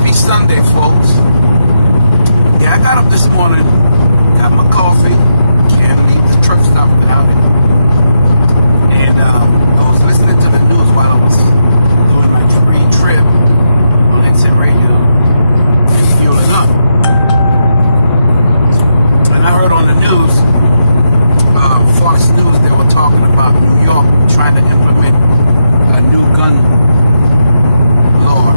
Happy Sunday, folks. Yeah, I got up this morning, got my coffee, can't leave the truck stop without it. And I was listening to the news while I was doing my free trip on Exit Radio, refueling up. And I heard on the news, Fox News, they were talking about New York trying to implement a new gun law.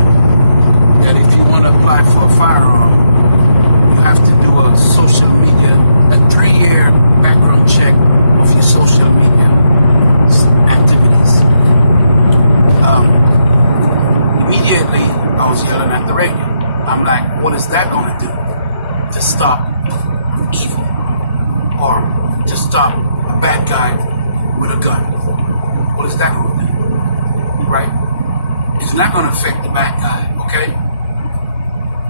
That if you want to apply for a firearm, you have to do a social media, a 3-year background check of your social media activities. Immediately, I was yelling at the radio. I'm like, what is that going to do to stop evil or to stop a bad guy with a gun? What is that going to do? Right? It's not going to affect the bad guy, okay?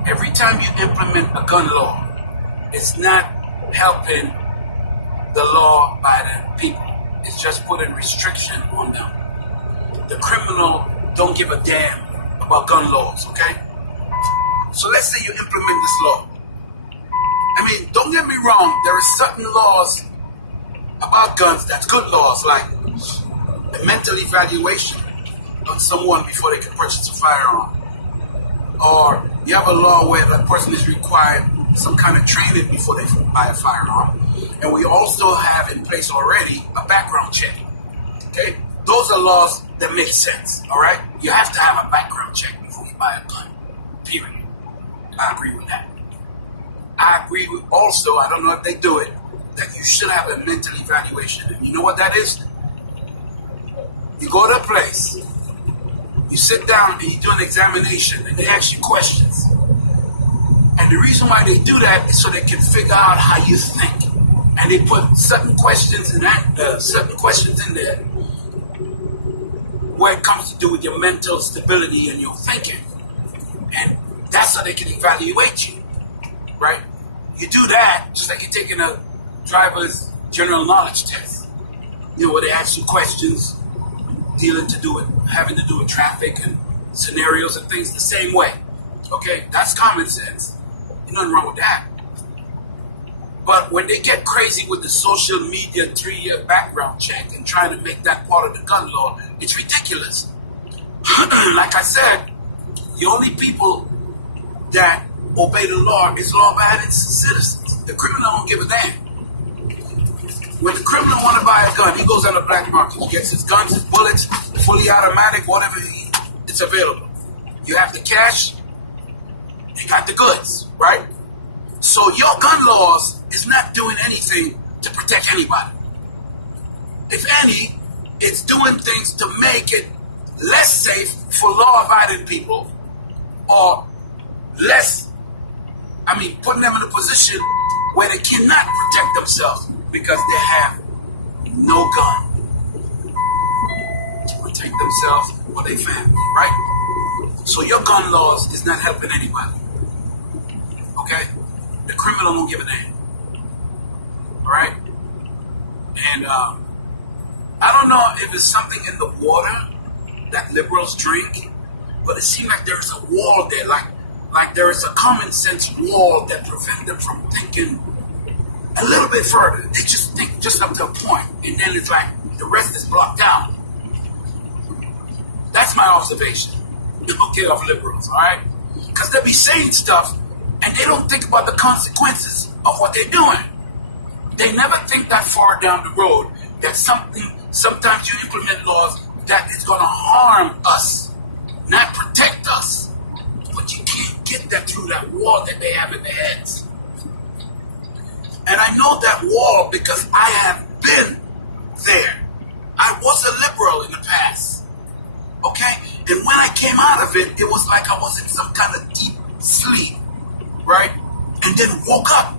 Every time you implement a gun law, it's not helping the law-abiding people. It's just putting restriction on them. The criminal don't give a damn about gun laws, okay? So let's say you implement this law. I mean, don't get me wrong, there are certain laws about guns that's good laws, like the mental evaluation of someone before they can purchase a firearm. Or you have a law where that person is required some kind of training before they buy a firearm. And we also have in place already a background check. Okay? Those are laws that make sense, all right? You have to have a background check before you buy a gun, period. I agree with that. I agree with also, I don't know if they do it, that you should have a mental evaluation. And you know what that is? You go to a place, you sit down and you do an examination and they ask you questions. And the reason why they do that is so they can figure out how you think. And they put certain questions in there where it comes to do with your mental stability and your thinking. And that's how they can evaluate you, right? You do that just like you're taking a driver's general knowledge test. You know, where they ask you questions having to do with traffic and scenarios and things the same way. Okay, that's common sense. There's nothing wrong with that. But when they get crazy with the social media 3-year background check and trying to make that part of the gun law, it's ridiculous. Like I said, the only people that obey the law is law-abiding citizens. The criminal don't give a damn. When the criminal want to buy a gun, he goes on the black market. He gets his guns, his bullets, fully automatic, whatever it's available. You have the cash, you got the goods, right? So your gun laws is not doing anything to protect anybody. If any, it's doing things to make it less safe for law-abiding people, or putting them in a position where they cannot protect themselves because they have no gun to protect themselves or their family, right? So your gun laws is not helping anybody, okay? The criminal don't give a damn, all right? And I don't know if it's something in the water that liberals drink, but it seems like there's a wall there, like there is a common sense wall that prevents them from thinking a little bit further. They just think just up to a point, and then it's like the rest is blocked down. That's my observation, okay, of liberals, all right? Because they be saying stuff, and they don't think about the consequences of what they're doing. They never think that far down the road that sometimes you implement laws that is going to harm us, not protect us. But you can't get that through that wall that they have in their heads. And I know that wall because I have been there. I was a liberal in the past, okay? And when I came out of it, it was like I was in some kind of deep sleep, right? And then woke up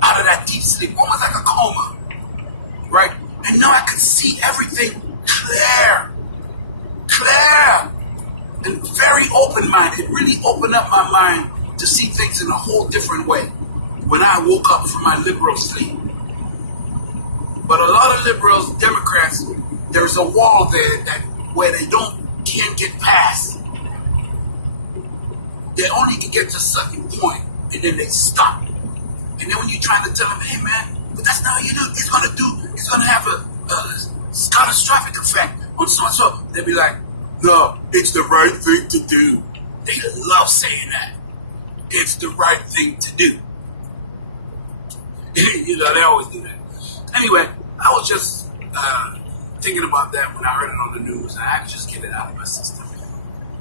out of that deep sleep, almost like a coma, right? And now I could see everything clear, and very open-minded. It really opened up my mind to see things in a whole different way when I woke up from my liberal sleep. But a lot of liberals, Democrats, there's a wall there where they can't get past. They only can get to a certain point, and then they stop. And then when you're trying to tell them, hey man, but that's not how you do. It's gonna have a catastrophic effect on so and so. They'll be like, no, it's the right thing to do. They love saying that. It's the right thing to do. You know, they always do that. Anyway, I was just thinking about that when I heard it on the news, and I had to just get it out of my system.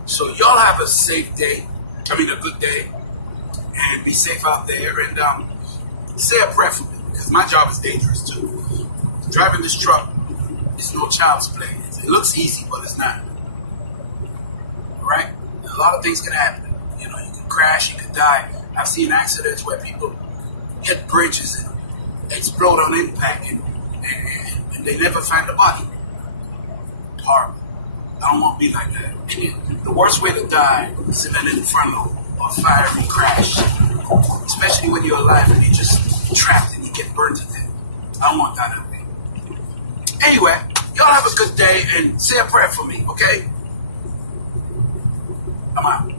So y'all have a safe day. I mean, a good day, and be safe out there. And say a prayer for me, because my job is dangerous too. Driving this truck is no child's play. It looks easy, but it's not. All right? A lot of things can happen. You know, you can crash, you can die. I've seen accidents where people hit bridges and explode on impact, and they never find the body. Horrible. I don't want to be like that. And the worst way to die is in an inferno or fiery crash, especially when you're alive and you're just trapped and you get burned to death. I don't want that way. Anyway, y'all have a good day and say a prayer for me, okay? I'm out.